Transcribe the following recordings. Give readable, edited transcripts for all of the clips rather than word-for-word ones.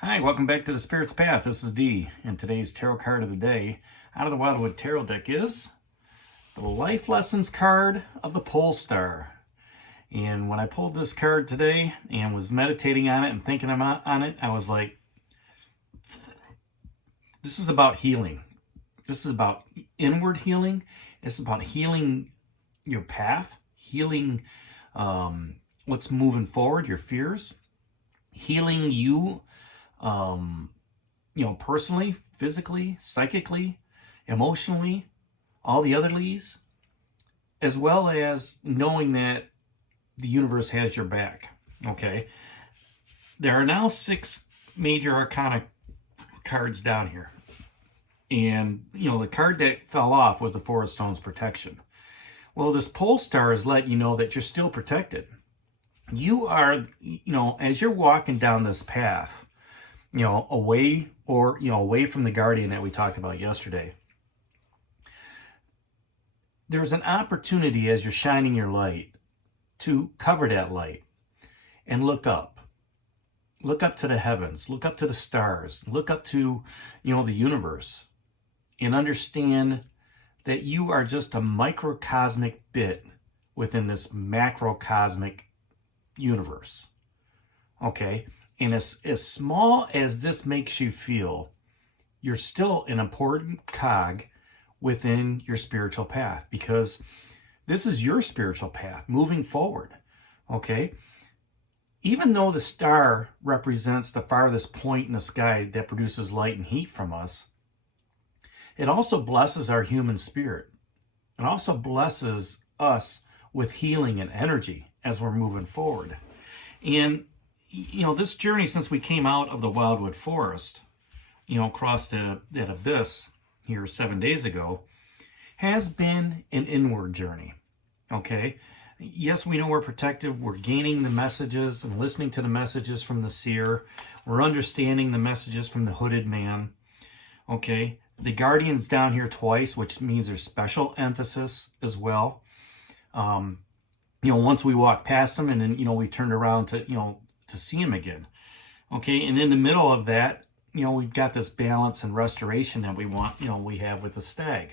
Hi, welcome back to the Spirit's Path. This is Dee, and today's tarot card of the day out of the Wildwood Tarot deck is the Life Lessons card of the Pole Star. And when I pulled this card today and was meditating on it and thinking on it, I was like, this is about healing. This is about inward healing. It's about healing your path, healing what's moving forward, your fears, healing you, personally, physically, psychically, emotionally, all the other lees, as well as knowing that the universe has your back. Okay. There are now 6 major arcana cards down here. And, the card that fell off was the Four of Stones protection. Well, this pole star is letting you know that you're still protected. You are, as you're walking down this path, away from the guardian that we talked about yesterday, there's an opportunity as you're shining your light to cover that light and look up. Look up to the heavens, look up to the stars, look up to, the universe, and understand that you are just a microcosmic bit within this macrocosmic universe. Okay? And as small as this makes you feel, you're still an important cog within your spiritual path, because this is your spiritual path moving forward. Okay? Even though the star represents the farthest point in the sky that produces light and heat from us, it also blesses our human spirit. It also blesses us with healing and energy as we're moving forward. And this journey since we came out of the Wildwood Forest, across that abyss here 7 days ago, has been an inward journey. Okay? Yes, we know we're protected. We're gaining the messages and listening to the messages from the seer. We're understanding the messages from the hooded man. Okay? The guardian's down here twice, which means there's special emphasis as well. Once we walked past them and then, we turned around to see him again. Okay, and in the middle of that, we've got this balance and restoration that we want, we have with the stag.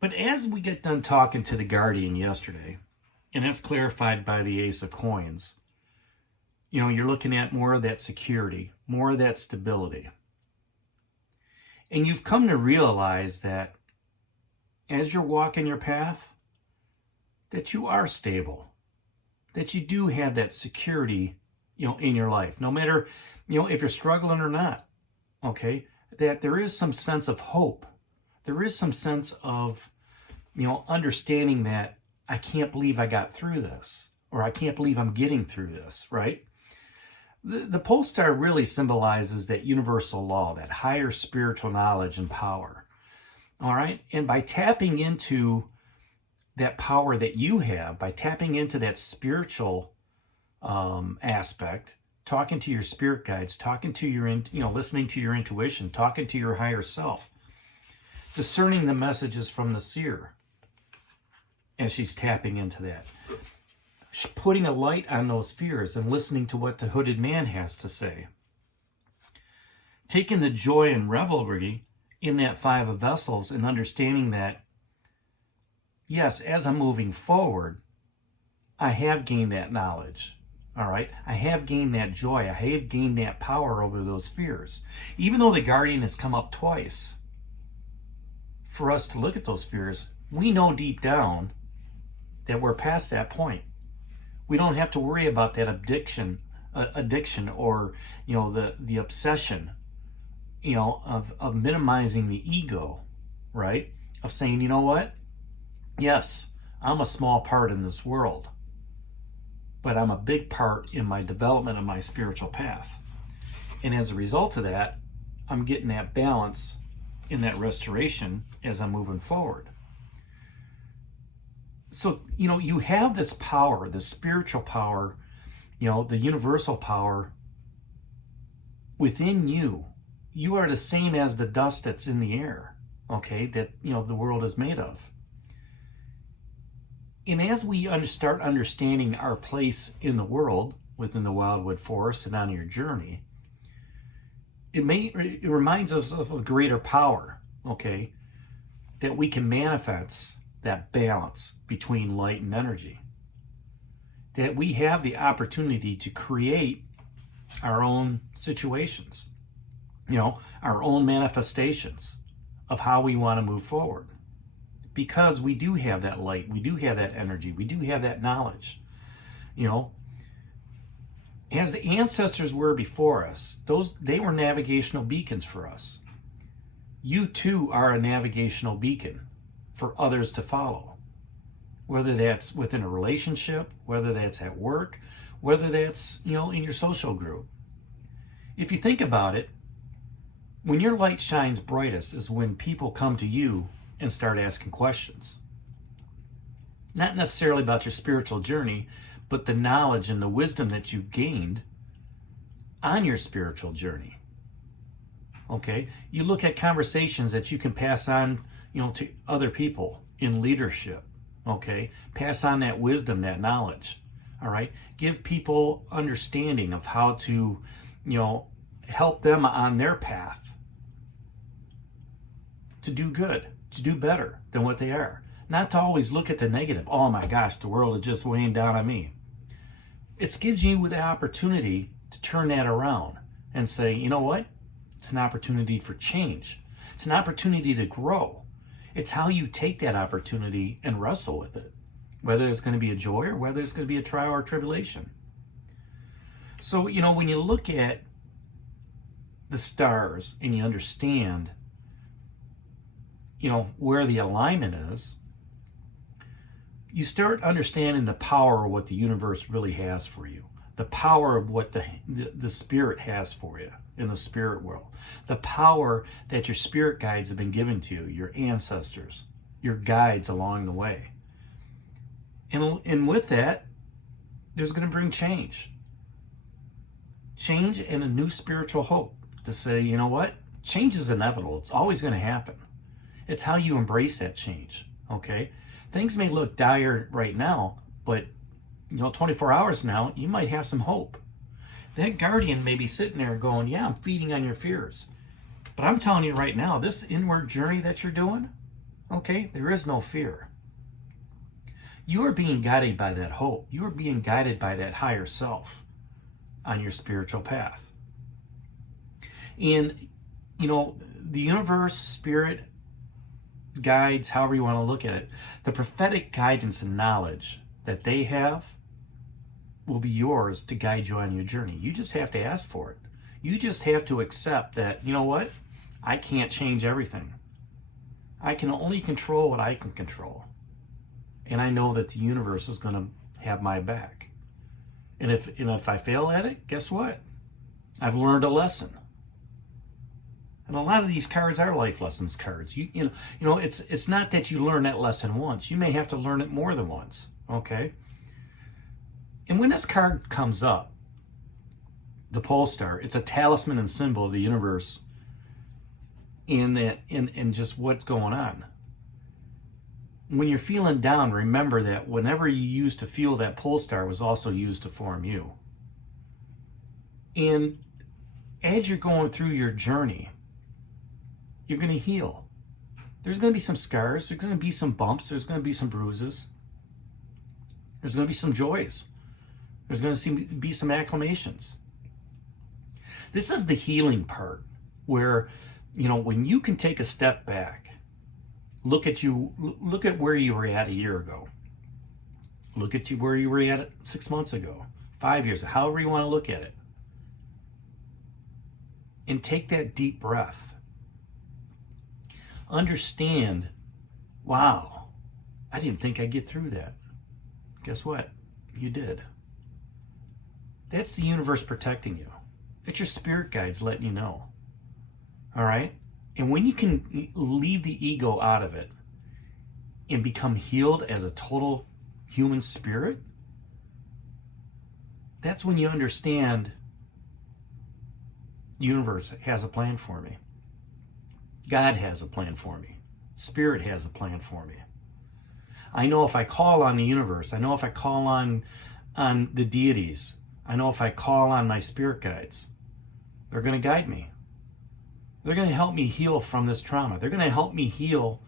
But as we get done talking to the guardian yesterday, and that's clarified by the Ace of Coins, you're looking at more of that security, more of that stability. And you've come to realize that as you're walking your path, that you are stable, that you do have that security, in your life, no matter, if you're struggling or not, okay, that there is some sense of hope. There is some sense of, understanding that I can't believe I got through this, or I can't believe I'm getting through this, right? The pole star really symbolizes that universal law, that higher spiritual knowledge and power, all right? And by tapping into that power that you have, by tapping into that spiritual aspect, talking to your spirit guides, talking to your, listening to your intuition, talking to your higher self, discerning the messages from the seer as she's tapping into that, putting a light on those fears and listening to what the hooded man has to say, taking the joy and revelry in that 5 of Vessels and understanding that, yes, as I'm moving forward, I have gained that knowledge, all right? I have gained that joy. I have gained that power over those fears. Even though the guardian has come up twice for us to look at those fears, we know deep down that we're past that point. We don't have to worry about that addiction or, the obsession, of minimizing the ego, right? Of saying, you know what? Yes, I'm a small part in this world, but I'm a big part in my development of my spiritual path. And as a result of that, I'm getting that balance in that restoration as I'm moving forward. So, you have this power, the spiritual power, the universal power within you. You are the same as the dust that's in the air, okay, that, the world is made of. And as we start understanding our place in the world, within the Wildwood Forest and on your journey, it reminds us of a greater power, okay, that we can manifest that balance between light and energy. That we have the opportunity to create our own situations, our own manifestations of how we want to move forward. Because we do have that light, we do have that energy, we do have that knowledge. As the ancestors were before us, they were navigational beacons for us. You too are a navigational beacon for others to follow. Whether that's within a relationship, whether that's at work, whether that's, in your social group. If you think about it, when your light shines brightest is when people come to you and start asking questions. Not necessarily about your spiritual journey, but the knowledge and the wisdom that you've gained on your spiritual journey. Okay? You look at conversations that you can pass on, to other people in leadership. Okay? Pass on that wisdom, that knowledge. All right? Give people understanding of how to, help them on their path to do good, to do better than what they are. Not to always look at the negative. Oh my gosh, the world is just weighing down on me. It gives you the opportunity to turn that around and say, you know what? It's an opportunity for change. It's an opportunity to grow. It's how you take that opportunity and wrestle with it, whether it's going to be a joy or whether it's going to be a trial or tribulation. So, when you look at the stars and you understand, where the alignment is, you start understanding the power of what the universe really has for you, the power of what the spirit has for you in the spirit world, the power that your spirit guides have been given to you, your ancestors, your guides along the way. And with that, there's going to bring change. Change and a new spiritual hope to say, you know what? Change is inevitable. It's always going to happen. It's how you embrace that change, okay? Things may look dire right now, but 24 hours now, you might have some hope. That guardian may be sitting there going, yeah, I'm feeding on your fears. But I'm telling you right now, this inward journey that you're doing, okay, there is no fear. You are being guided by that hope. You are being guided by that higher self on your spiritual path. And, the universe, spirit, guides, however you want to look at it, the prophetic guidance and knowledge that they have will be yours to guide you on your journey. You just have to ask for it. You just have to accept that, you know what? I can't change everything. I can only control what I can control. And I know that the universe is going to have my back. And if I fail at it, guess what? I've learned a lesson. And a lot of these cards are life lessons cards. It's not that you learn that lesson once. You may have to learn it more than once. Okay? And when this card comes up, the pole star, it's a talisman and symbol of the universe in just what's going on. When you're feeling down, remember that whenever you used to feel that pole star was also used to form you. And as you're going through your journey, you're going to heal. There's going to be some scars. There's going to be some bumps. There's going to be some bruises. There's going to be some joys. There's going to be some acclamations. This is the healing part where, when you can take a step back, look at where you were at a year ago. Look at where you were at 6 months ago, 5 years, however you want to look at it. And take that deep breath. Understand, wow, I didn't think I'd get through that. Guess what? You did. That's the universe protecting you. It's your spirit guides letting you know. All right? And when you can leave the ego out of it and become healed as a total human spirit, that's when you understand the universe has a plan for me. God has a plan for me. Spirit has a plan for me. I know if I call on the universe, I know if I call on the deities, I know if I call on my spirit guides, they're going to guide me. They're going to help me heal from this trauma. They're going to help me heal,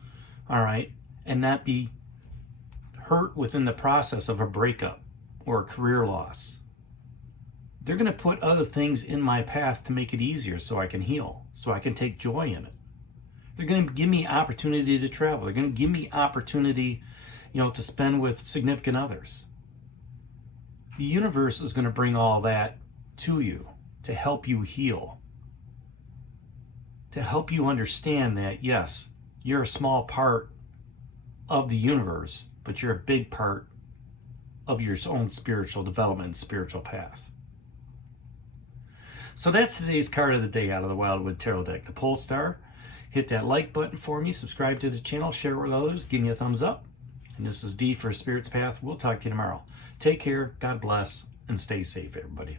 all right, and not be hurt within the process of a breakup or a career loss. They're going to put other things in my path to make it easier so I can heal, so I can take joy in it. They're going to give me opportunity to travel. They're going to give me opportunity, to spend with significant others. The universe is going to bring all that to you to help you heal, to help you understand that, yes, you're a small part of the universe, but you're a big part of your own spiritual development, spiritual path. So that's today's card of the day out of the Wildwood Tarot deck, the Pole Star. Hit that like button for me, subscribe to the channel, share it with others, give me a thumbs up. And this is D for Spirit's Path. We'll talk to you tomorrow. Take care, God bless, and stay safe, everybody.